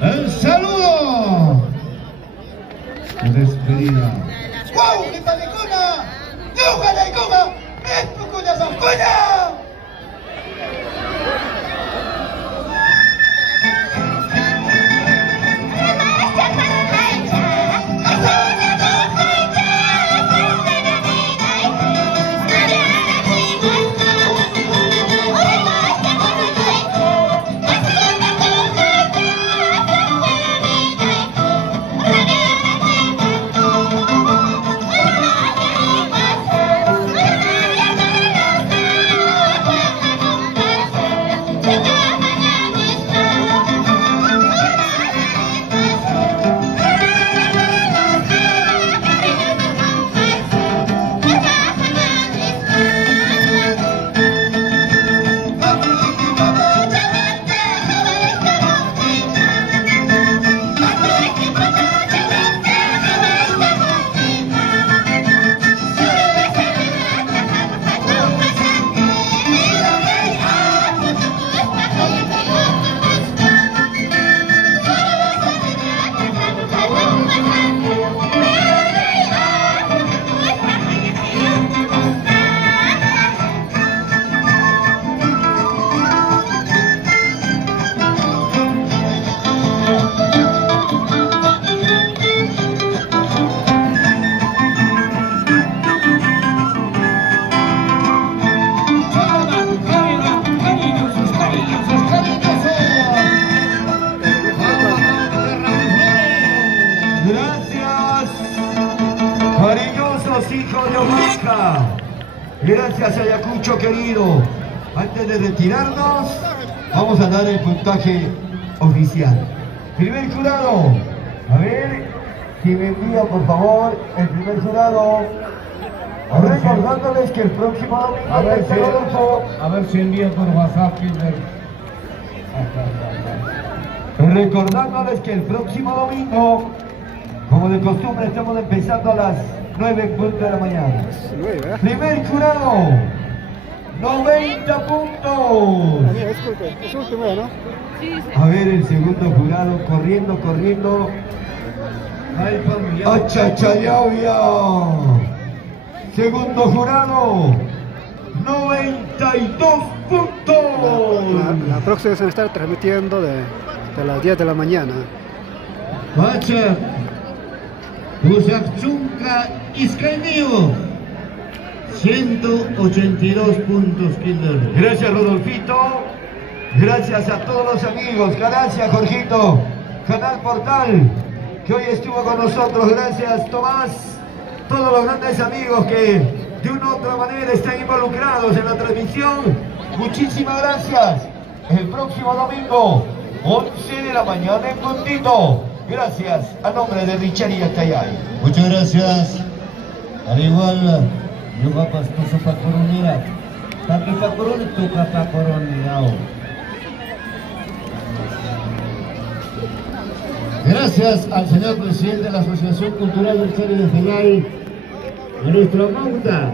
El saludo de despedida. ¡Wow! ¡Grita de cuna! ¡Yuga la iguga! ¡Es pucuya zascuya! Gracias, cariñosos hijos de Oaxaca. Gracias, Ayacucho querido. Antes de retirarnos, vamos a dar el puntaje oficial. Primer jurado, a ver si me envía por favor el primer jurado. Recordándoles que el próximo domingo, A ver si envía por WhatsApp, Kilmer. recordándoles que el próximo domingo, como de costumbre, estamos empezando a las 9 en punto de la mañana. Primer jurado, 90 puntos. Disculpe, es último, ¿no? A ver el segundo jurado, corriendo. ¡Achachayavia! Segundo jurado, 92 puntos. La próxima se va a estar transmitiendo de las 10 de la mañana. Pacha, Usakchunka Iscaimío, 182 puntos, Kilder. Gracias, Rodolfito. Gracias a todos los amigos. Gracias, Jorgito. Canal Portal, que hoy estuvo con nosotros. Gracias, Tomás. Todos los grandes amigos que de una u otra manera están involucrados en la transmisión. Muchísimas gracias. El próximo domingo, 11 de la mañana en puntito. Gracias, a nombre de Richard y Atayay. Muchas gracias. Al igual, yo papas tu sopa coronera. Tapi pa coron tu capa coronao. Gracias al señor presidente de la Asociación Cultural del Cerro de Atayay, a nuestra Mauta,